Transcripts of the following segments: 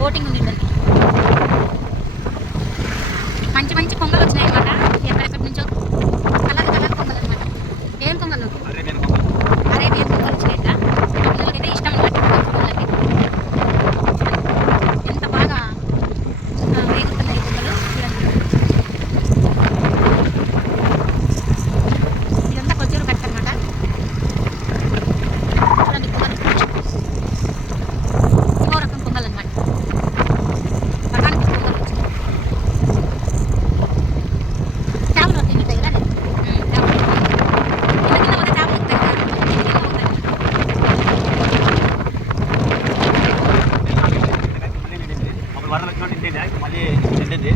Boating ఉంది మళ్ళీ నిండింది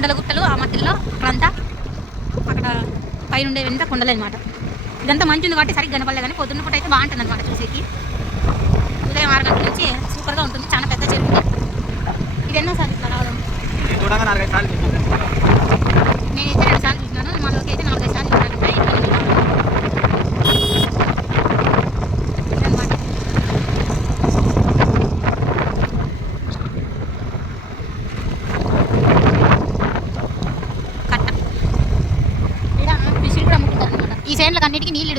కొండల గుట్టలు ఆ మధ్యలో అక్కడంతా అక్కడ పైన ఉండేవంతా కొండలు అనమాట ఇదంతా మంచి ఉంది కాబట్టి సరిగ్గా కనపడలే కానీ పొద్దున్న పూట అయితే బాగుంటుంది అనమాట చూసేకి ఉదయం ఆరు గంటల నుంచి సూపర్గా ఉంటుంది చాలా పెద్ద చెరువు ఇది. ఎన్నోసారి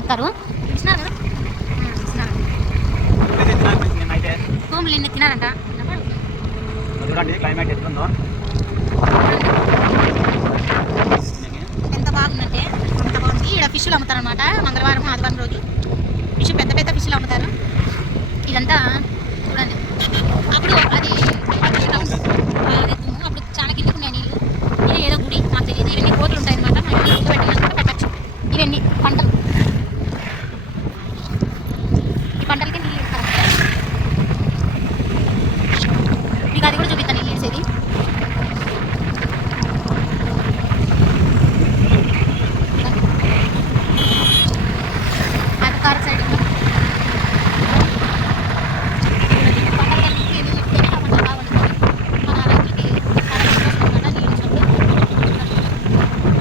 ఇడుతారు ఇచ్చినారు కదా? భూములు నిన్న తినారంట చూడండి క్లైమేట్ ఎట్లుందో. ఎంత బాగుందంటే అంత బాగుంది. ఇక్కడ ఫిష్లు అమ్ముతారు అనమాట మంగళవారం ఆదివారం రోజు. ఫిష్ పెద్ద పెద్ద ఫిష్లు అమ్ముతారు. ఇదంతా చూడండి. అప్పుడు అది ఆ, అదే తుమ్ము. అప్పుడు చాలా కిందకు ఉన్నాయి నీళ్ళు ఇది ఏదో గుడి నాకు తెలియదు ఇవన్నీ కోతులు ఉంటాయి అనమాట మనం నీళ్ళు పెట్టినాక పెట్టచ్చు ఇవన్నీ పంటలు ఈ పంటలకి నీళ్ళు ఇస్తారు మీకు అది కూడా చూపిస్తాను నీళ్ళు ఇచ్చేది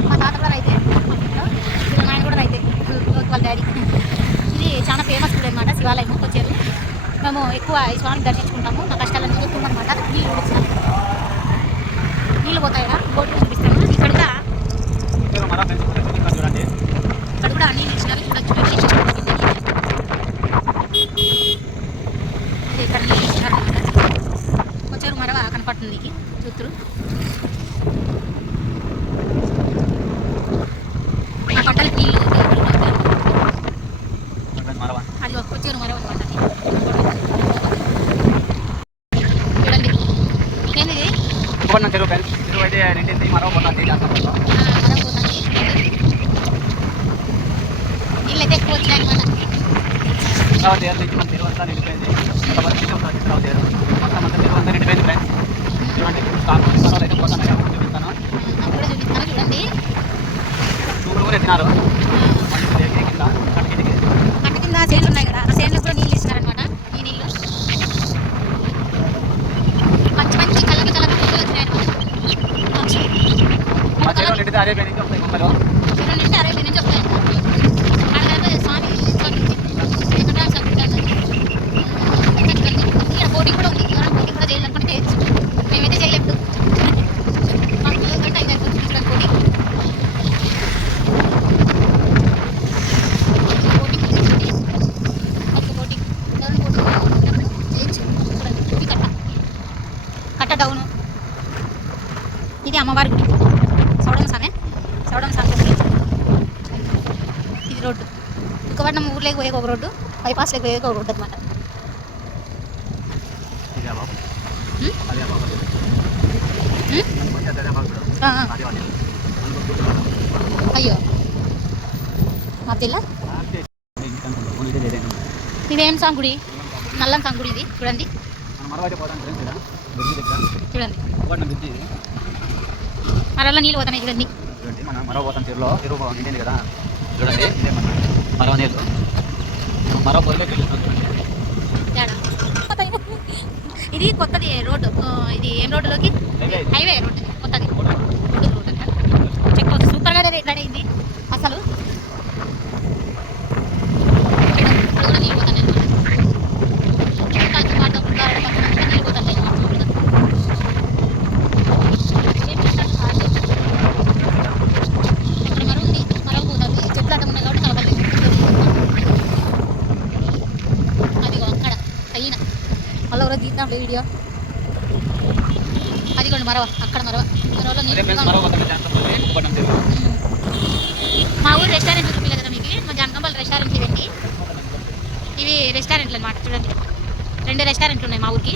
మా తాత కూడా మా కూడా. రైతే. వాళ్ళ డాడీ ఇది చాలా ఫేమస్ గుడి అనమాట శివాలయం వచ్చారు మేము ఎక్కువ ఈ స్వామిని దర్శించుకుంటాము మా కష్టాలన్నీ చూస్తుందన్నమాట నీళ్ళు వచ్చిన నీళ్ళు పోతాయా? బోట్లు చూపిస్తాను. ఇక్కడ కూడా ఇక్కడ కూడా నీళ్ళు ఇచ్చినారు. చూడొచ్చు ఇక్కడ నీళ్ళు ఇచ్చినారు వచ్చారు మరవ కనపడుతుంది చూతురు. ఆ పంటలకు నీళ్ళు అది వచ్చారు మరవ. అనమాట చూడండి ఏంది ఇది ఇంకొన్న చెరువు ఫ్రెండ్స్ చెరువు అయితే నిండింది మరో పోతుంది నీళ్ళు తర్వాత ఏరు నుంచి మన చెరువు అంతా నిండిపోయింది. తర్వాత ఏరు మొత్తం అంతా చెరువు అంతా నిండిపోయింది ఫ్రెండ్స్ చూడండి కాలు మరో అయితే పోతాను చూపిస్తాను. చూడండి. చూపులు కూడా ఎత్తినారు. కింద కట్ట ఉన్నాయి కూడా నీళ్ళు ఇస్తారనమాట ఈ నీళ్ళు మంచి మంచి కళ్ళకి చల్లగా నీళ్ళు వచ్చినాయి అనమాట ఆ చెరువు నిండితే అదే పెరిగి వస్తాయి కుమ్మలు చెరువు నుండి అరవై నుంచి వస్తాయి అక్కడ స్వామి స్వామి వెంకటరామ స్వామి ఉంటారు కదా. ఇక్కడ బోటింగ్ కూడా ఉంది మనం బోటింగ్ కూడా చేయాలనుకుంటే చేయొచ్చు మేమైతే చేయలేదు మాకు గంట అయింది అయిపోతుంది ఇక్కడ బోటింగ్ బోటింగ్ ఉంది. ఒక బోటింగ్ డౌన్ బోటింగ్ చేయొచ్చు చూడండి ఇది కట్ట కట్ట డౌను ఇది అమ్మవారి గుడి రోడ్డు. దుక్కపట్నం ఊర్లోకి పోయే ఒక రోడ్డు బైపాస్లోకి పోయే ఒక రోడ్డు అనమాట అయ్యో. మా ఇదేం సాంగ్ గుడి నల్లం సాంగ్ గుడి ఇది? చూడండి. చూడండి. మరలా నీళ్ళు పోతున్నాయి చూడండి. మరో పోతాం చెరువు నిండింది కదా. చూడండి. ఇదే మరో నీళ్ళు మరో. ఇది కొత్తది రోడ్డు. ఇది ఏం రోడ్డులోకి? Highway road. కొత్తది. Check post. సూపర్గా రెడీ అయింది. అసలు ఇక్కడ కూడా నీళ్ళు పోతాయి అన్నమాట. చుట్టాలు మాట కూడా పక్కన కూడా నీళ్ళు పోతాయి అన్నమాట. ఏం చేస్తారు? ఆడే. ఇక్కడ మరో ఉంది మరో పోతుంది చెట్లు అడ్డం ఉన్నాయి కాబట్టి కలపలేదు అదిగో అక్కడ పైన తీద్దాం వీడియో. అదిగోండి మరవ అక్కడ మరవ. మరవలో. మా ఊరు రెస్టారెంట్ చూపించలేదు కదా మీకు? మా జనకంపల్లి రెస్టారెంట్ ఇవండి ఇవి రెస్టారెంట్లు అనమాట చూడండి. రెండు రెస్టారెంట్లు ఉన్నాయి మా ఊరికి.